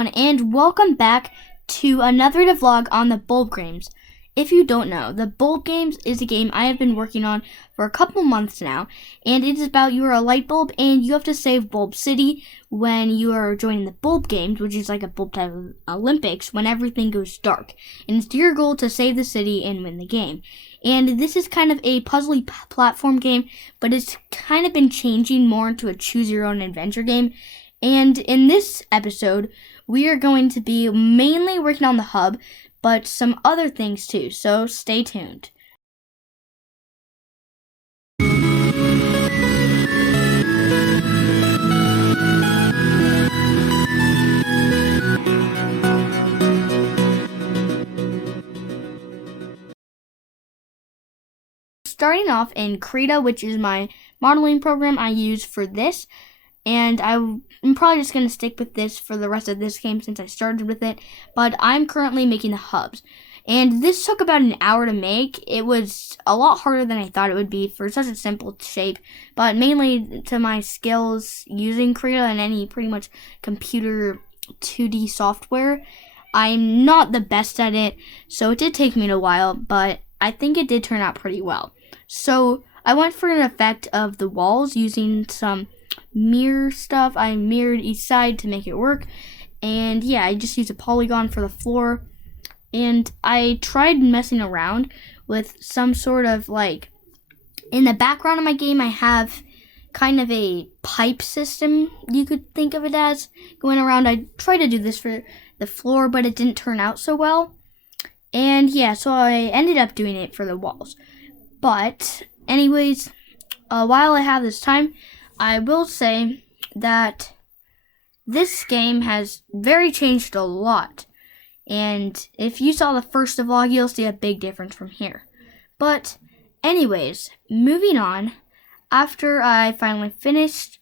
everyone, and welcome back to another Devlog on the Bulb Games. If you don't know, the Bulb Games is a game I have been working on for a couple months now, and it is about you are a light bulb and you have to save Bulb City when you are joining the Bulb Games, which is like a bulb type of Olympics, when everything goes dark. And it's your goal to save the city and win the game. And this is kind of a puzzly platform game, but it's kind of been changing more into a choose-your-own-adventure game. And in this episode, we are going to be mainly working on the hub, but some other things too, so stay tuned. Starting off in Krita, which is my modeling program I use for this. And I'm probably just going to stick with this for the rest of this game since I started with it. But I'm currently making the hubs. And this took about an hour to make. It was a lot harder than I thought it would be for such a simple shape. But mainly to my skills using Krita and any pretty much computer 2D software, I'm not the best at it. So it did take me a while, but I think it did turn out pretty well. So I went for an effect of the walls using some mirror stuff. I mirrored each side to make it work, and yeah, I just used a polygon for the floor, and I tried messing around with some sort of like, in the background of my game I have kind of a pipe system, you could think of it as, going around. I tried to do this for the floor, but it didn't turn out so well, and yeah, so I ended up doing it for the walls. But anyways, while I have this time, I will say that this game has very changed a lot. And if you saw the first vlog, you'll see a big difference from here. But anyways, moving on, after I finally finished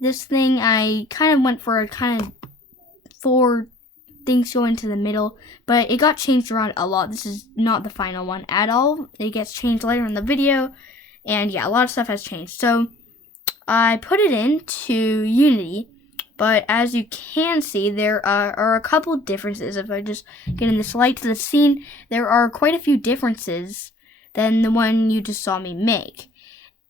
this thing, I kind of went for a kind of 4 things going to the middle, but it got changed around a lot. This is not the final one at all. It gets changed later in the video. And yeah, a lot of stuff has changed. So I put it into Unity, but as you can see, there are a couple of differences. If I just get in this light to the scene, there are quite a few differences than the one you just saw me make.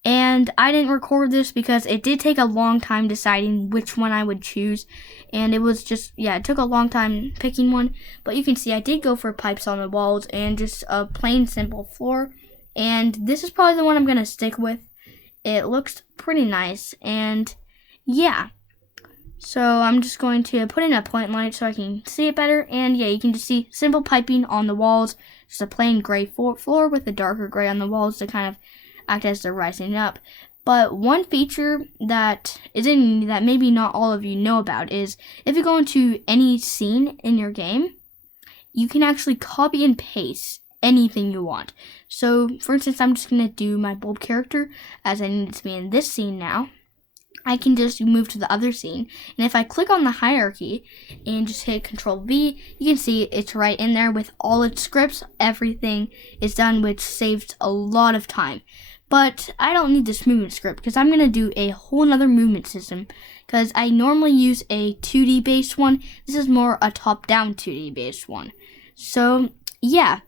And I didn't record this because it did take a long time deciding which one I would choose. And it was just, yeah, it took a long time picking one. But you can see I did go for pipes on the walls and just a plain simple floor. And this is probably the one I'm going to stick with. It looks pretty nice, and yeah. So I'm just going to put in a point light so I can see it better, and yeah, you can just see simple piping on the walls, just a plain gray floor with a darker gray on the walls to kind of act as they're rising up. But one feature that maybe not all of you know about is if you go into any scene in your game, you can actually copy and paste anything you want. So for instance, I'm just going to do my bulb character as I need it to be in this scene now. I can just move to the other scene, and if I click on the hierarchy and just hit Control V, you can see it's right in there with all its scripts. Everything is done, which saves a lot of time. But I don't need this movement script because I'm going to do a whole nother movement system, because I normally use a 2D based one. This is more a top-down 2D based one. So yeah,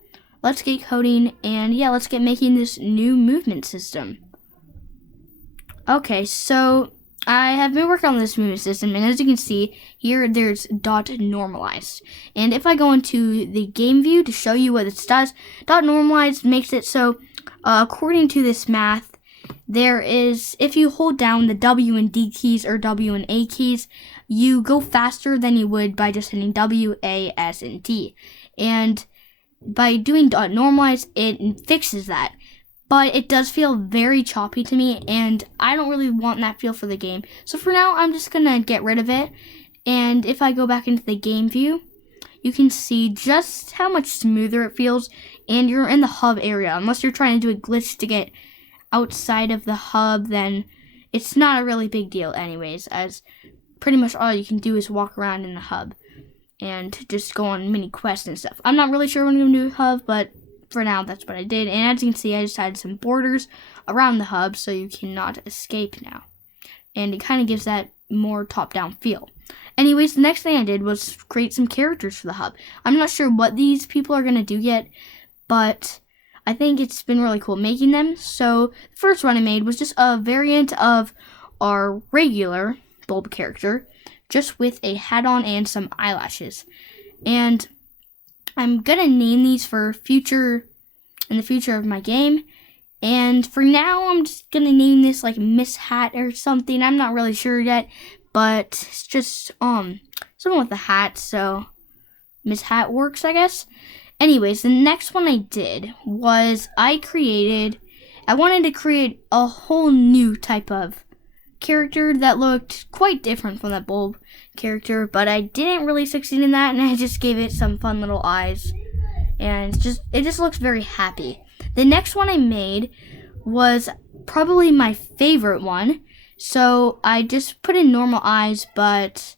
let's get coding, and yeah, let's get making this new movement system. Okay, so I have been working on this movement system, and as you can see, here there's dot normalized. And if I go into the game view to show you what this does, dot normalized makes it so, according to this math, there is, if you hold down the W and D keys or W and A keys, you go faster than you would by just hitting W, A, S, and D. And by doing dot normalize, it fixes that. But it does feel very choppy to me, and I don't really want that feel for the game. So for now, I'm just going to get rid of it. And if I go back into the game view, you can see just how much smoother it feels. And you're in the hub area. Unless you're trying to do a glitch to get outside of the hub, then it's not a really big deal anyways, as pretty much all you can do is walk around in the hub and just go on mini quests and stuff. I'm not really sure what I'm going to do with hub, but for now, that's what I did. And as you can see, I just had some borders around the hub so you cannot escape now. And it kind of gives that more top-down feel. Anyways, the next thing I did was create some characters for the hub. I'm not sure what these people are going to do yet, but I think it's been really cool making them. So the first one I made was just a variant of our regular Bulb character, just with a hat on and some eyelashes. And I'm going to name these in the future of my game. And for now, I'm just going to name this like Miss Hat or something. I'm not really sure yet, but it's just someone with a hat, so Miss Hat works, I guess. Anyways, the next one I did was I wanted to create a whole new type of character that looked quite different from that Bulb character, but I didn't really succeed in that, and I just gave it some fun little eyes, and it just looks very happy. The next one I made was probably my favorite one, so I just put in normal eyes, but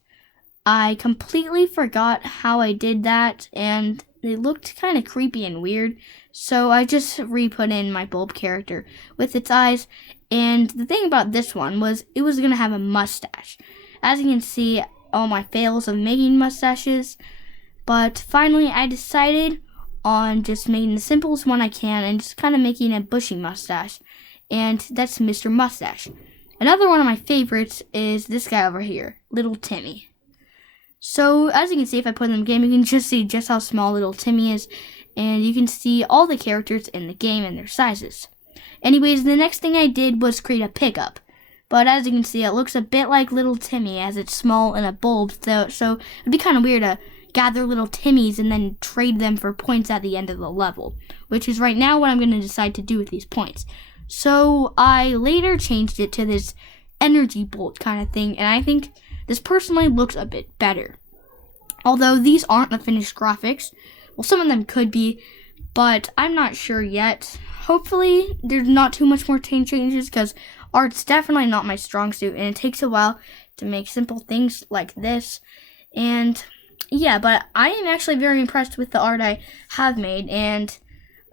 I completely forgot how I did that, and they looked kind of creepy and weird, so I just re-put in my Bulb character with its eyes. And the thing about this one was it was going to have a mustache. As you can see, all my fails of making mustaches, but finally I decided on just making the simplest one I can and just kind of making a bushy mustache, and that's Mr. Mustache. Another one of my favorites is this guy over here, Little Timmy. So as you can see, if I put in the game, you can just see just how small Little Timmy is, and you can see all the characters in the game and their sizes. Anyways, the next thing I did was create a pickup, but as you can see, it looks a bit like Little Timmy as it's small and a bulb, so it'd be kind of weird to gather little Timmys and then trade them for points at the end of the level, which is right now what I'm going to decide to do with these points. So I later changed it to this energy bolt kind of thing, and I think this personally looks a bit better. Although these aren't the finished graphics, well, some of them could be, but I'm not sure yet. Hopefully there's not too much more changes, because art's definitely not my strong suit, and it takes a while to make simple things like this. And yeah, but I am actually very impressed with the art I have made, and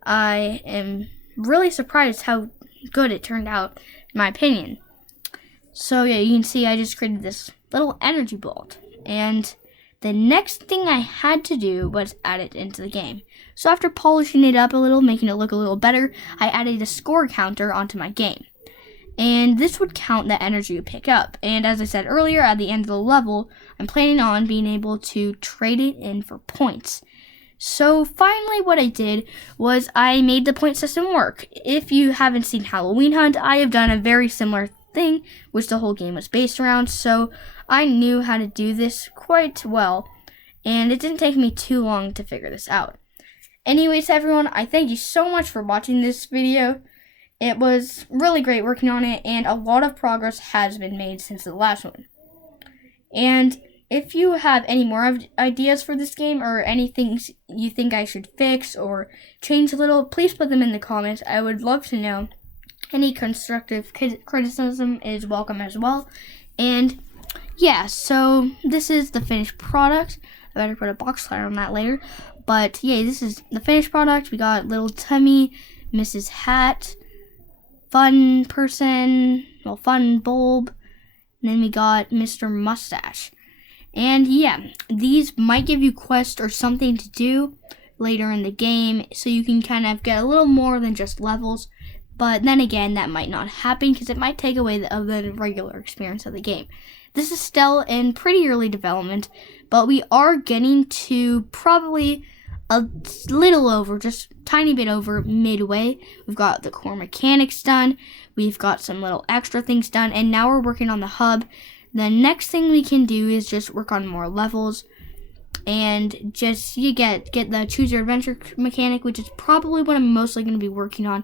I am really surprised how good it turned out, in my opinion. So yeah, you can see I just created this little energy bolt, and the next thing I had to do was add it into the game. So after polishing it up a little, making it look a little better, I added a score counter onto my game. And this would count the energy you pick up. And as I said earlier, at the end of the level, I'm planning on being able to trade it in for points. So finally what I did was I made the point system work. If you haven't seen Halloween Hunt, I have done a very similar thing, which the whole game was based around, so I knew how to do this quite well, and it didn't take me too long to figure this out. Anyways, everyone, I thank you so much for watching this video. It was really great working on it, and a lot of progress has been made since the last one. And if you have any more ideas for this game, or anything you think I should fix or change a little, please put them in the comments. I would love to know. Any constructive criticism is welcome as well. And yeah, so this is the finished product. I better put a box flyer on that later. But yeah, this is the finished product. We got Little Timmy, Mrs. Hat, Fun Person, well, Fun Bulb, and then we got Mr. Mustache. And yeah, these might give you quests or something to do later in the game, so you can kind of get a little more than just levels. But then again, that might not happen because it might take away the regular experience of the game. This is still in pretty early development, but we are getting to probably a little over, just tiny bit over midway. We've got the core mechanics done, we've got some little extra things done, and now we're working on the hub. The next thing we can do is just work on more levels, and just you get the choose your adventure mechanic, which is probably what I'm mostly going to be working on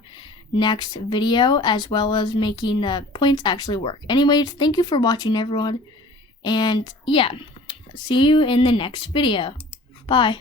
next video, as well as making the points actually work. Anyways, thank you for watching, everyone, and yeah, see you in the next video. Bye.